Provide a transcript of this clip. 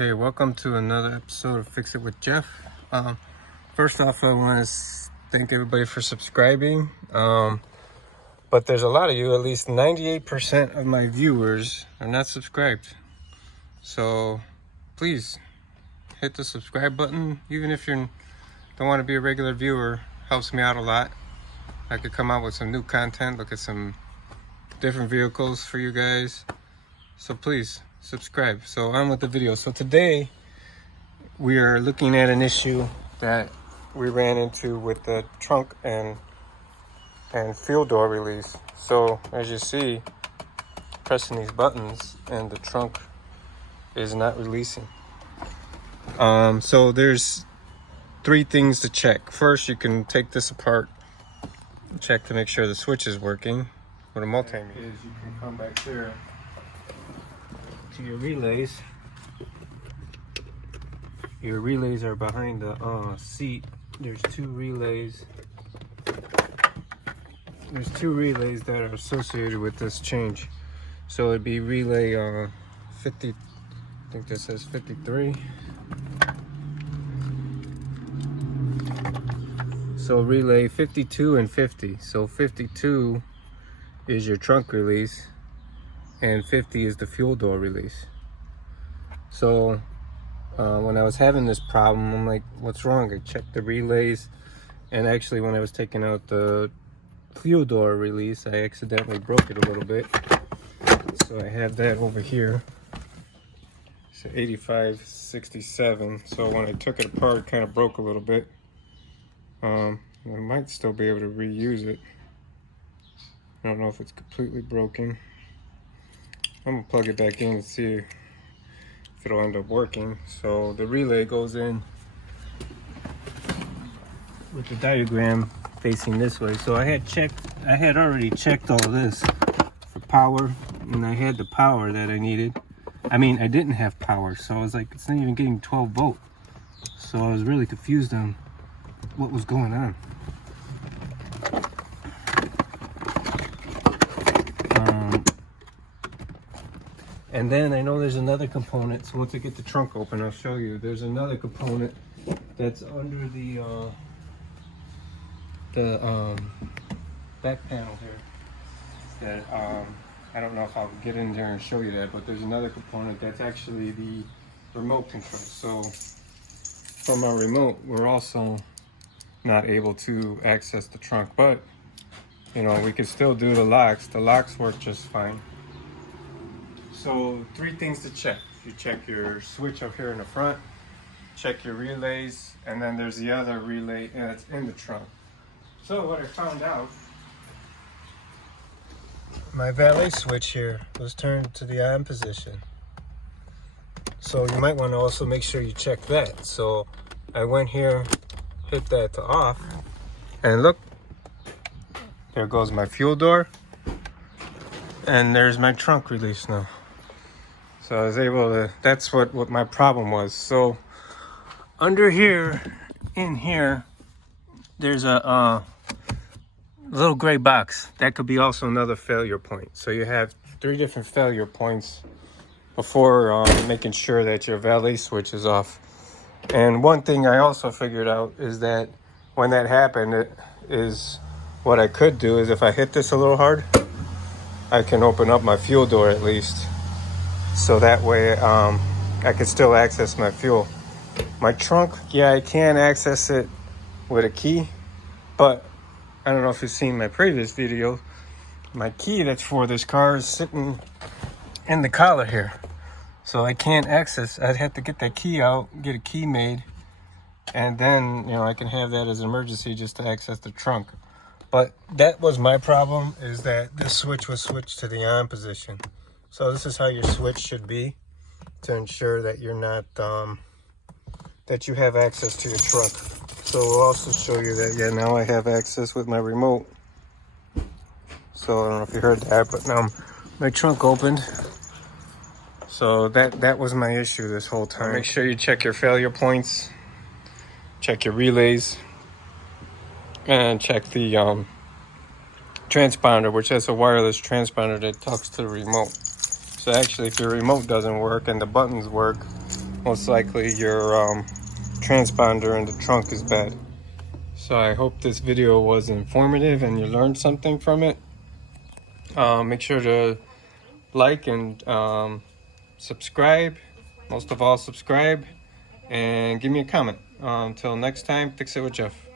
Okay, welcome to another episode of Fix It with Jeff. First off, I want to thank everybody for subscribing. But there's a lot of you, at least 98% of my viewers are not subscribed. So please hit the subscribe button. Even if you don't want to be a regular viewer, helps me out a lot. I could come out with some new content, look at some different vehicles for you guys. So please subscribe. So on with the video. So today we are looking at an issue that we ran into with the trunk and fuel door release. So as you see, pressing these buttons and the trunk is not releasing. So there's three things to check. First, you can take this apart, check to make sure the switch is working with a multimeter. You can come back here to your relays. Your relays are behind the seat. There's two relays. There's two relays that are associated with this change. So it'd be relay 50, I think this says 53. So relay 52 and 50. So 52 is your trunk release and 50 is the fuel door release. So when I was having this problem, I'm like, what's wrong? I checked the relays, and actually when I was taking out the fuel door release, I accidentally broke it a little bit. So I have that over here. It's 8567. So when I took it apart, it kind of broke a little bit. I might still be able to reuse it. I don't know if it's completely broken. I'm gonna plug it back in and see if it'll end up working. So the relay goes in with the diagram facing this way. So I had already checked all of this for power, and I had the power that I needed. I mean, I didn't have power, so I was like, it's not even getting 12 volt. So I was really confused on what was going on. And then I know there's another component. So once I get the trunk open, I'll show you. There's another component that's under the back panel here. That I don't know if I'll get in there and show you that, but there's another component that's actually the remote control. So from our remote, we're also not able to access the trunk, but you know, we can still do the locks. The locks work just fine. So three things to check. You check your switch up here in the front, check your relays, and then there's the other relay that's in the trunk. So what I found out, my valet switch here was turned to the on position. So you might want to also make sure you check that. So I went here, hit that to off, and look, there goes my fuel door, and there's my trunk release now. So I was able to, that's what my problem was. So under here, in here, there's a little gray box. That could be also another failure point. So you have three different failure points before making sure that your valet switch is off. And one thing I also figured out is that when that happened, what I could do is if I hit this a little hard, I can open up my fuel door at least. So that way I can still access my fuel. My trunk, yeah, I can access it with a key, but I don't know if you've seen my previous video. My key that's for this car is sitting in the collar here. So I can't access, I'd have to get that key out, get a key made, and then, you know, I can have that as an emergency just to access the trunk. But that was my problem, is that this switch was switched to the on position. So this is how your switch should be to ensure that you're not, that you have access to your trunk. So we'll also show you that, yeah, now I have access with my remote. So I don't know if you heard that, but now my trunk opened. So that was my issue this whole time. Make sure you check your failure points, check your relays, and check the transponder, which has a wireless transponder that talks to the remote. So actually, if your remote doesn't work and the buttons work, most likely your transponder in the trunk is bad. So I hope this video was informative and you learned something from it. Make sure to like and subscribe. Most of all, subscribe and give me a comment. Until next time, fix it with Jeff.